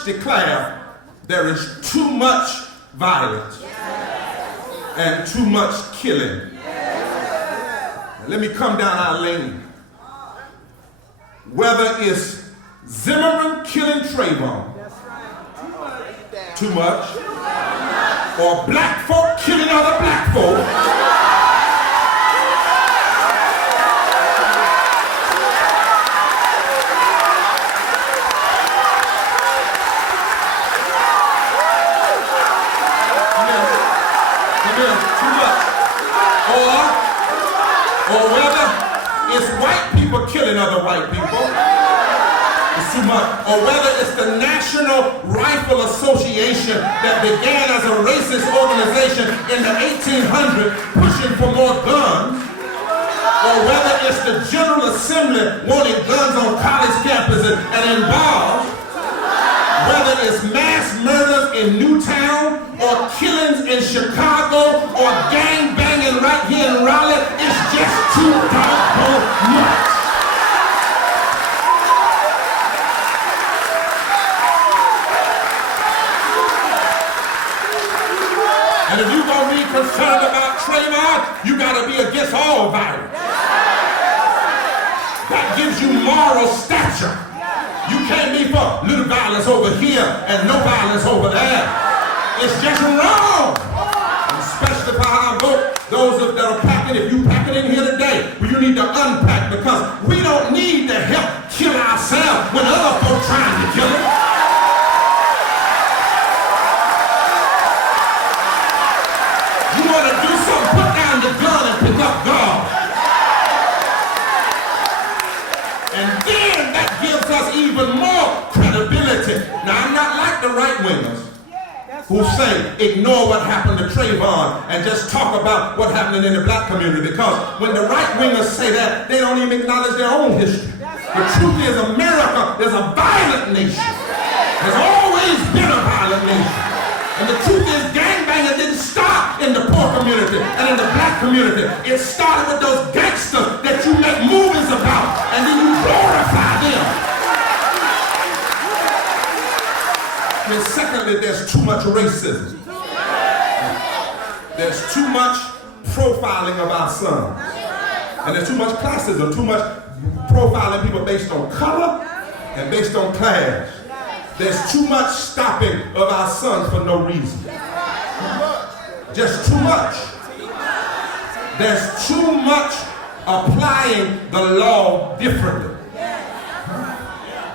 church declare there is too much violence and too much killing. Now, let me come down our lane. Whether it's Zimmerman killing Trayvon, too much, or black folk killing other black folk, or whether it's white people killing other white people, it's too much, or whether it's the National Rifle Association that began as a racist organization in the 1800s pushing for more guns, or whether it's the General Assembly wanting guns on college campuses and in bars, whether it's mass murders in Newtown or killings in Chicago or gang banging right here in Raleigh, it's just too doggone much. And if you're going to be concerned about Trayvon, you got to be against all violence. That gives you moral stature. You can't be for little violence over here and no violence over there. It's just wrong. And especially for how I vote, those that are packing, if you packing in here today, well, you need to unpack, because we don't need to help kill ourselves when other folks trying to kill us. You want to do something, put down the gun and pick up God. And then that gives us even more credibility. Now, I'm not like the right-wingers who say, ignore what happened to Trayvon and just talk about what happened in the black community, because when the right-wingers say that, they don't even acknowledge their own history. The truth is, America is a violent nation. Has always been a violent nation. And the truth is, gangbanging didn't start in the poor community and in the black community. It started with those gangsters that you make movies about, and then you glorify them. And secondly, there's too much racism. There's too much profiling of our sons. And there's too much classism, too much profiling people based on color and based on class. There's too much stopping of our sons for no reason. Just too much. There's too much applying the law differently.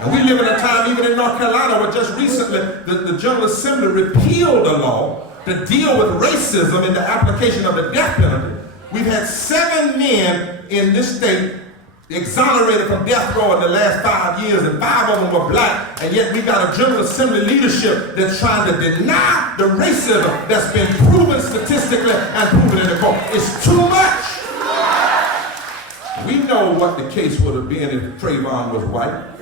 And we live in a time, even in North Carolina, where just recently the General Assembly repealed a law to deal with racism in the application of the death penalty. We've had 7 men in this state exonerated from death row in the last 5 years, and 5 of them were black, and yet we got a General Assembly leadership that's trying to deny the racism that's been proven statistically and proven in the court. It's too much. We know what the case would have been if Trayvon was white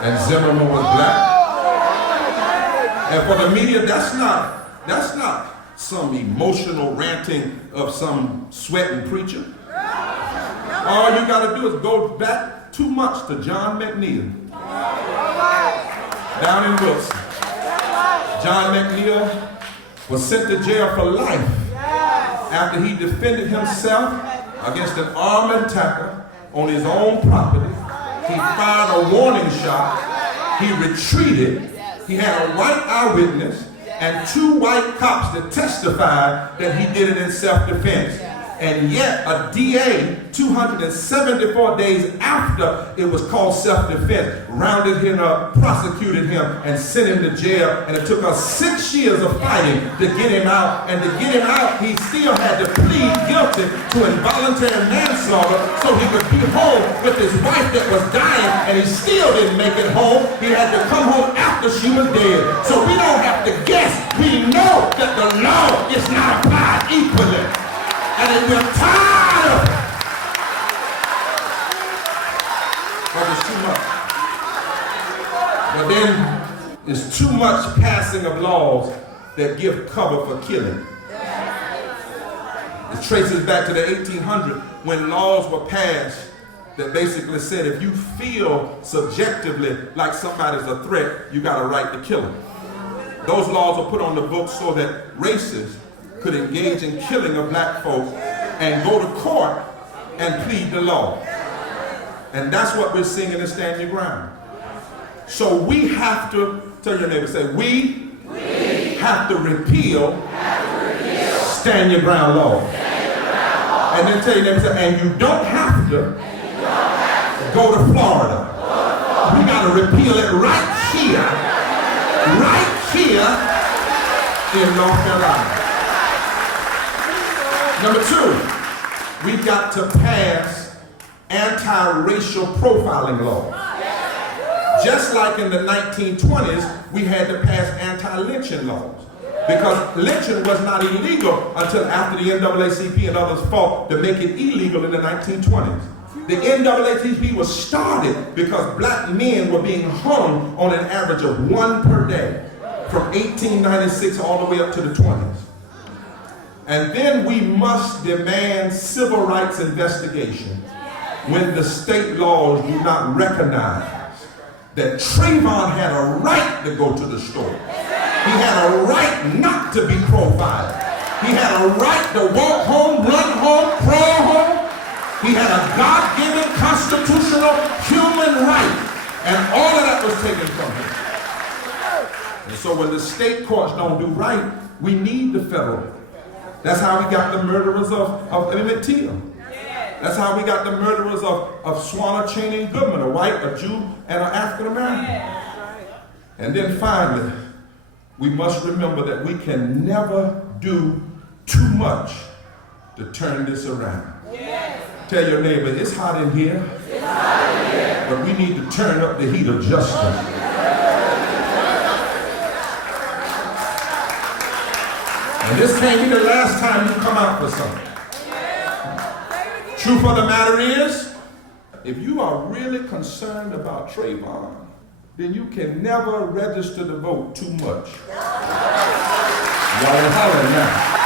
and Zimmerman was black. And for the media, that's not some emotional ranting of some sweating preacher. All you got to do is go back too much to John McNeil down in Wilson. John McNeil was sent to jail for life after he defended himself against an armed attacker on his own property. He fired a warning shot. He retreated. He had a white eyewitness and 2 white cops that testified that he did it in self-defense. And yet a DA, 274 days after it was called self-defense, rounded him up, prosecuted him, and sent him to jail. And it took us 6 years of fighting to get him out. And to get him out, he still had to plead guilty to involuntary manslaughter so he could be home with his wife that was dying, and he still didn't make it home. He had to come home after she was dead. So we don't have to guess. We know that the law is not applied equally. And we're tired of it. But it's too much. But then there's too much passing of laws that give cover for killing. It traces back to the 1800s when laws were passed that basically said if you feel subjectively like somebody's a threat, you got a right to kill them. Those laws were put on the books so that racists could engage in killing of black folk and go to court and plead the law. And that's what we're seeing in the Stand Your Ground. So we have to, tell your neighbor, say, we have to repeal Stand Your Ground law. And then tell your neighbor, say, and you don't have to go to Florida. We got to repeal it right here in North Carolina. Number two, we've got to pass anti-racial profiling laws. Just like in the 1920s, we had to pass anti-lynching laws. Because lynching was not illegal until after the NAACP and others fought to make it illegal in the 1920s. The NAACP was started because black men were being hung on an average of one per day from 1896 all the way up to the 20s. And then we must demand civil rights investigation when the state laws do not recognize that Trayvon had a right to go to the store. He had a right not to be profiled. He had a right to walk home, run home, crawl home. He had a God-given constitutional human right. And all of that was taken from him. And so when the state courts don't do right, we need the federal. That's how we got the murderers of Emmett Till. That's how we got the murderers of Swanner, Cheney, and Goodman, a white, a Jew, and an African American. And then finally, we must remember that we can never do too much to turn this around. Tell your neighbor, it's hot in here, but we need to turn up the heat of justice. And this can't be the last time you come out for something. Truth of the matter is, if you are really concerned about Trayvon, then you can never register to vote too much. Y'all ain't hollering now.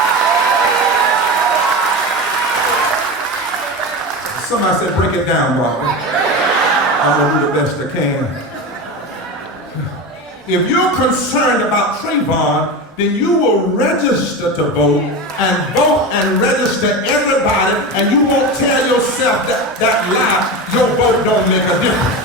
Somebody said, break it down, Barber. I'm going to do the best I can. If you're concerned about Trayvon, then you will register to vote and register everybody, and you won't tell yourself that lie, your vote don't make a difference.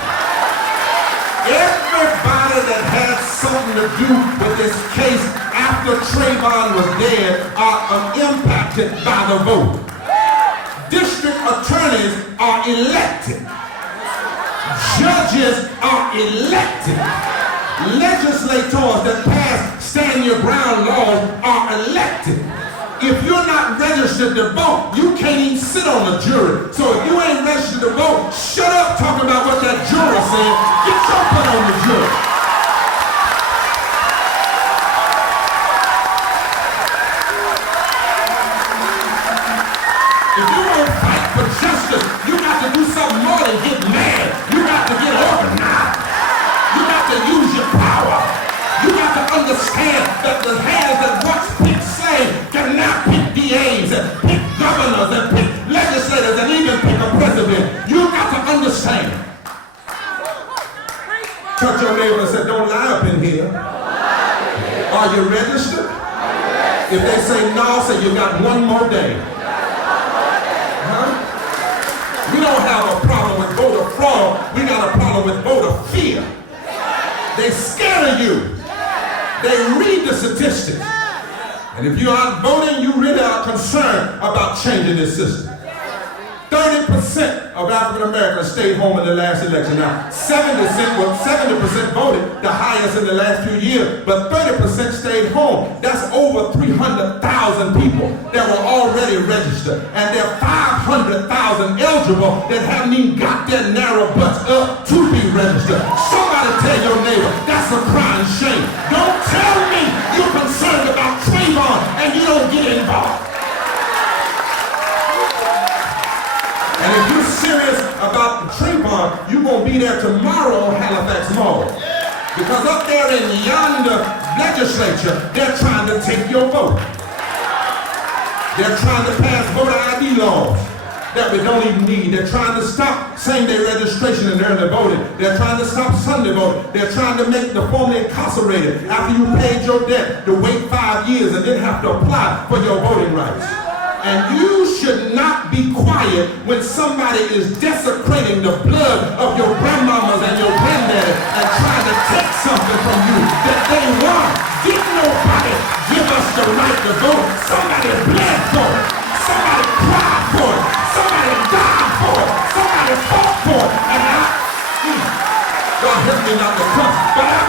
Everybody that had something to do with this case after Trayvon was dead are impacted by the vote. District attorneys are elected. Judges are elected. Legislators that pass Stand Your Ground laws are elected. If you're not registered to vote, you can't even sit on the jury. So if you ain't registered to vote, shut up talking about what that juror said. Get your butt on the jury. If you want to fight for justice, you got to do something more than get mad. You got to get organized. You got to use your power. You got to understand that the hands that once picked slaves can now pick DAs and pick governors and pick legislators and even pick a president. You got to understand. Touch your neighbor and say, don't lie up in here. Are you registered? If they say no, say you got one more day. We don't have a problem with voter fraud. We got a problem with voter fear. They scare you. They read the statistics. And if you aren't voting, you really are concerned about changing this system. 30% of African Americans stayed home in the last election. Now, 70% voted, the highest in the last few years, but 30% stayed home. That's over 300,000 people that were already registered. And there are 500,000 eligible that haven't even got their narrow butts up to be registered. Somebody tell your neighbor, that's a crying shame. Don't tell me you're concerned about Trayvon and you don't get involved. And if you're serious about Trayvon, you're going to be there tomorrow on Halifax Mall. Because up there in yonder legislature, they're trying to take your vote. They're trying to pass voter ID laws. that we don't even need. They're trying to stop same-day registration and early voting. They're trying to stop Sunday voting. They're trying to make the formerly incarcerated, after you paid your debt, to wait 5 years and then have to apply for your voting rights. And you should not be quiet when somebody is desecrating the blood of your grandmamas and your granddaddy and trying to take something from you that they want. Did nobody give us the right to vote? Somebody bled for it. Somebody cried for it. Somebody died for it. Somebody fought for it. And God help me not to cuss, but I